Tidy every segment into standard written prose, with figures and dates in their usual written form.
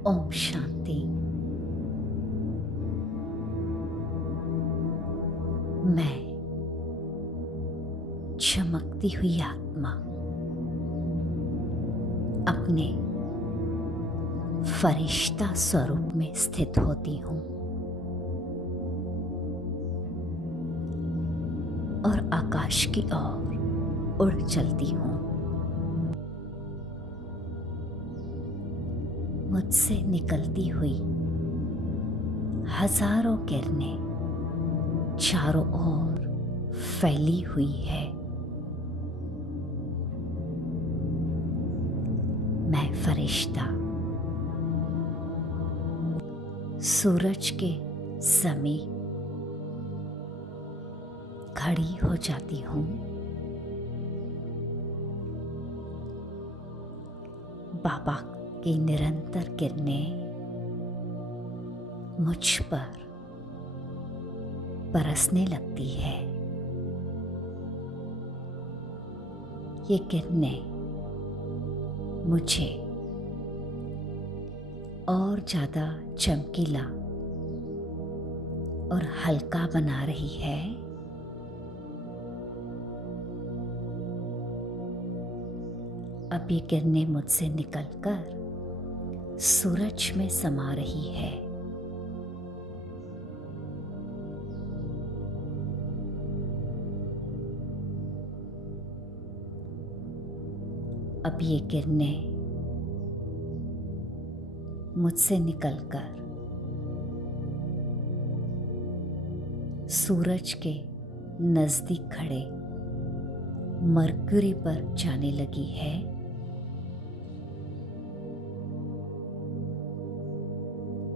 ओम शांति। मैं चमकती हुई आत्मा अपने फरिश्ता स्वरूप में स्थित होती हूँ और आकाश की ओर उड़ चलती हूँ। मुझसे निकलती हुई हजारों किरणें चारों ओर फैली हुई है। मैं फरिश्ता सूरज के समीप खड़ी हो जाती हूँ। बाबा की निरंतर किरणें मुझ पर बरसने लगती है। ये किरणें मुझे और ज्यादा चमकीला और हल्का बना रही है। अब ये किरणें मुझसे निकलकर सूरज में समा रही है। अब ये किरणें मुझसे निकलकर सूरज के नजदीक खड़े मरकरी पर जाने लगी है।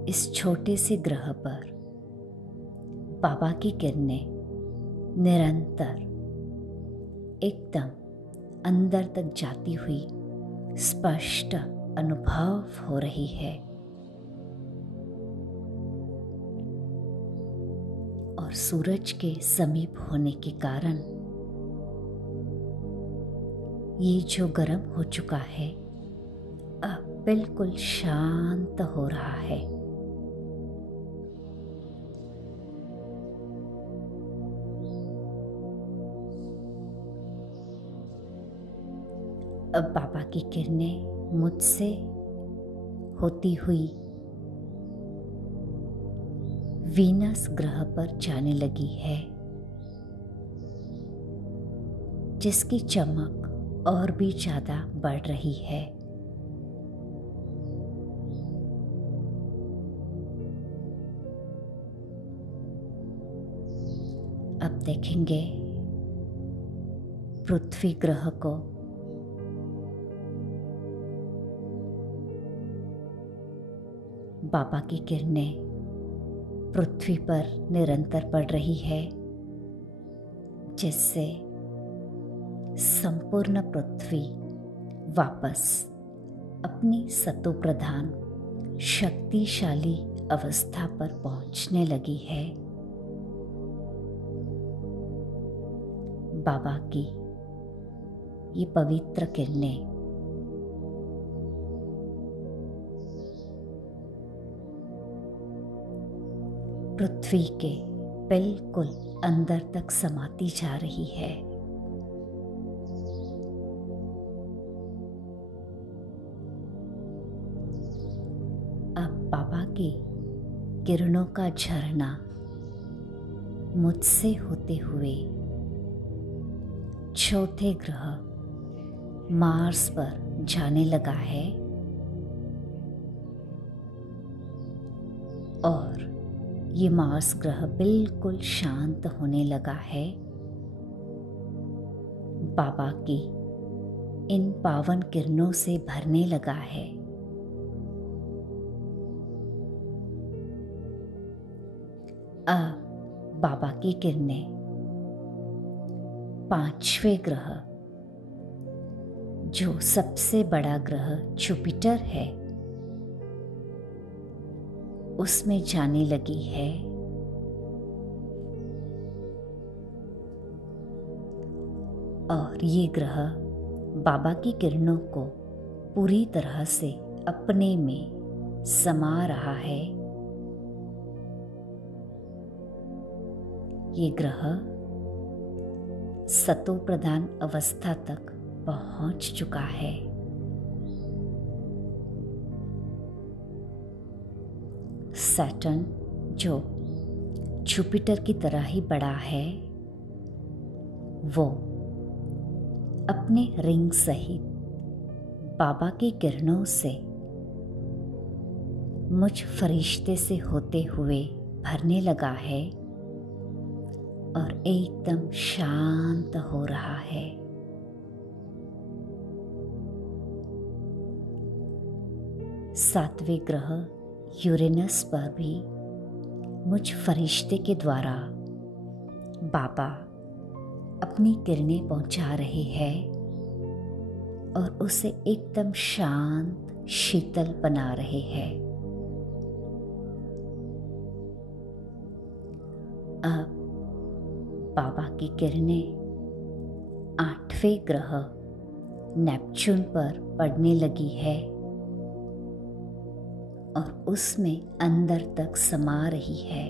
इस छोटे से ग्रह पर बाबा की किरणें निरंतर एकदम अंदर तक जाती हुई स्पष्ट अनुभव हो रही है और सूरज के समीप होने के कारण ये जो गर्म हो चुका है अब बिल्कुल शांत हो रहा है। अब बाबा की किरणें मुझसे होती हुई वीनस ग्रह पर जाने लगी है, जिसकी चमक और भी ज्यादा बढ़ रही है। अब देखेंगे पृथ्वी ग्रह को। बाबा की किरणें पृथ्वी पर निरंतर पड़ रही है, जिससे संपूर्ण पृथ्वी वापस अपनी सतो प्रधान शक्तिशाली अवस्था पर पहुंचने लगी है। बाबा की ये पवित्र किरणें पृथ्वी के बिल्कुल अंदर तक समाती जा रही है। अब बाबा की किरणों का झरना मुझसे होते हुए चौथे ग्रह मार्स पर जाने लगा है और ये मार्स ग्रह बिल्कुल शांत होने लगा है। बाबा की इन पावन किरणों से भरने लगा है। अब बाबा की किरणें पांचवें ग्रह, जो सबसे बड़ा ग्रह जुपिटर है, उसमें जाने लगी है। और ये ग्रह बाबा की किरणों को पूरी तरह से अपने में समा रहा है। ये ग्रह सतो प्रधान अवस्था तक पहुंच चुका है। सैटर्न, जो जुपिटर की तरह ही बड़ा है, वो अपने रिंग सहित बाबा की किरणों से मुझ फरिश्ते से होते हुए भरने लगा है और एकदम शांत हो रहा है। सातवें ग्रह यूरेनस पर भी मुझ फरिश्ते के द्वारा बाबा अपनी किरणें पहुंचा रहे हैं और उसे एकदम शांत शीतल बना रहे हैं। अब बाबा की किरणें 8वें ग्रह नेपच्यून पर पड़ने लगी है और उसमें अंदर तक समा रही है।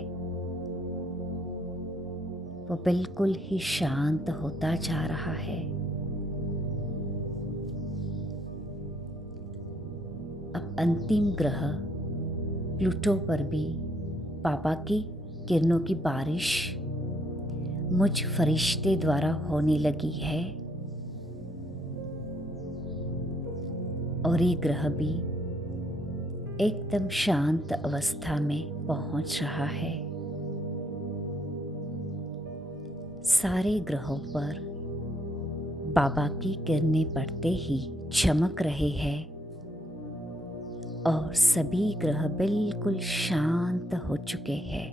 वो बिल्कुल ही शांत होता जा रहा है। अब अंतिम ग्रह प्लूटो पर भी बाबा की किरणों की बारिश मुझ फरिश्ते द्वारा होने लगी है और ये ग्रह भी एकदम शांत अवस्था में पहुंच रहा है। सारे ग्रहों पर बाबा की किरणें पड़ते ही चमक रहे हैं और सभी ग्रह बिल्कुल शांत हो चुके हैं।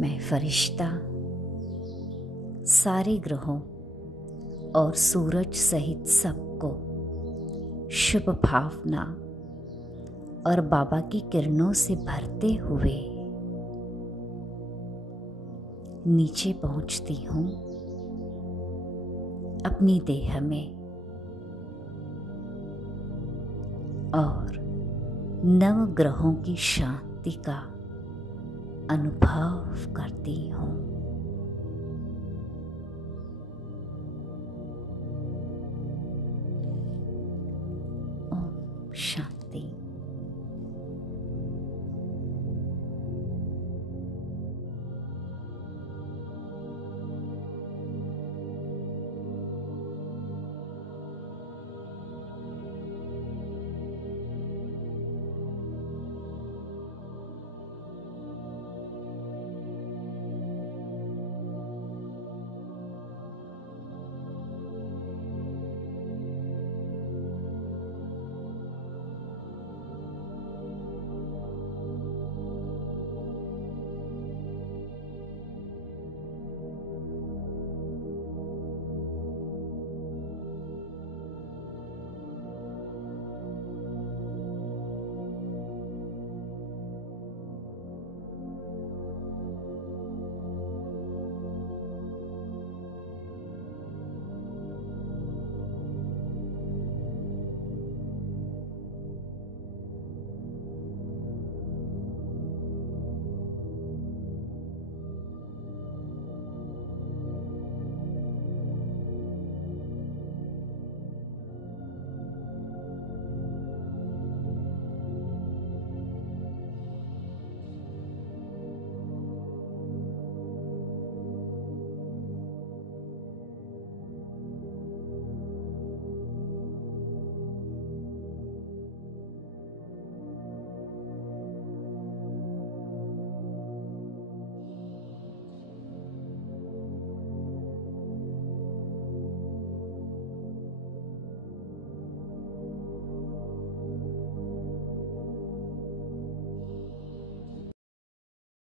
मैं फरिश्ता सारे ग्रहों और सूरज सहित सबको शुभ भावना और बाबा की किरणों से भरते हुए नीचे पहुंचती हूँ अपनी देह में और नव ग्रहों की शांति का अनुभव करती हूँ। ओम शांति।